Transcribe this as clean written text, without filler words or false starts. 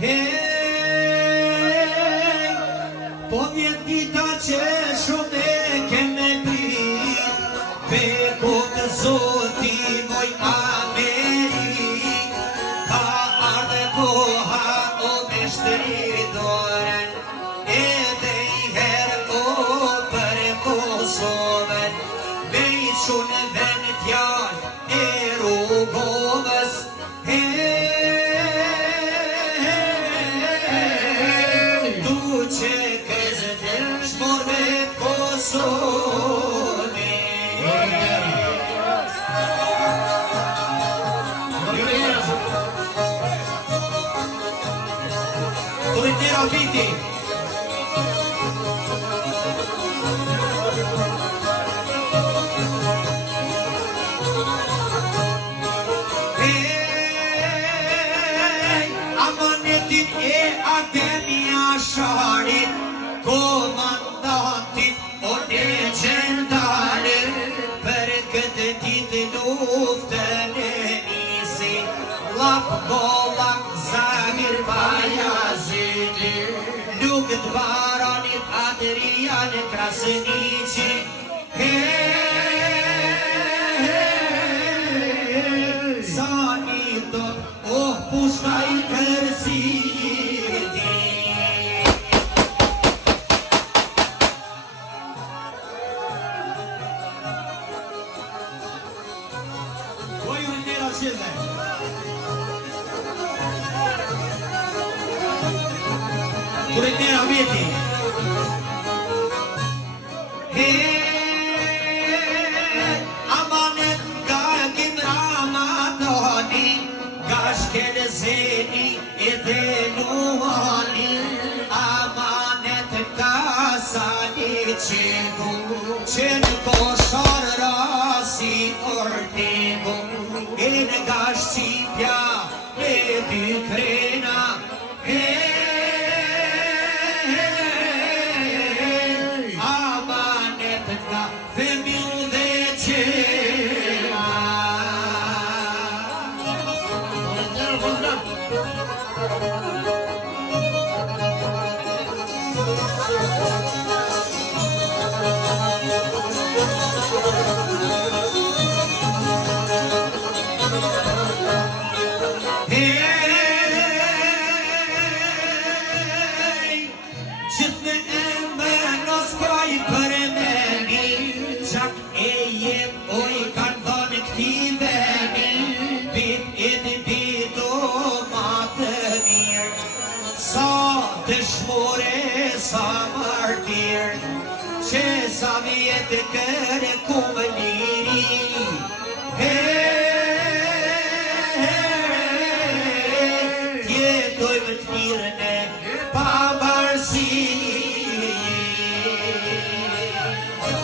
Po vjet dita që shumë e keme prit, Beko të Zoti moj Amerik, ka ardhe koha o me shtëridoren, edhe I herë o për Kosovën, me I qunë vend t'jarë e Rugovës, Turintero Viti. Amanetin e Akemia Sharit, komandantin o legendarin, për këtë ditë luftën e nisi, lap Gollak Zamir Bayazidi, Lugët Baronit Adrian Krasniqi, Zani do pushta I kërsiti. Turintero Viti. Amanet nga Ramadani, nga Shkelezeni edhe Luani, amanet nga Sani Qegu, që në koshar rasi Ortegu, e nga Shqipja e dy krena, dëshmore sa martir, që sa vjetë kërë kumëni,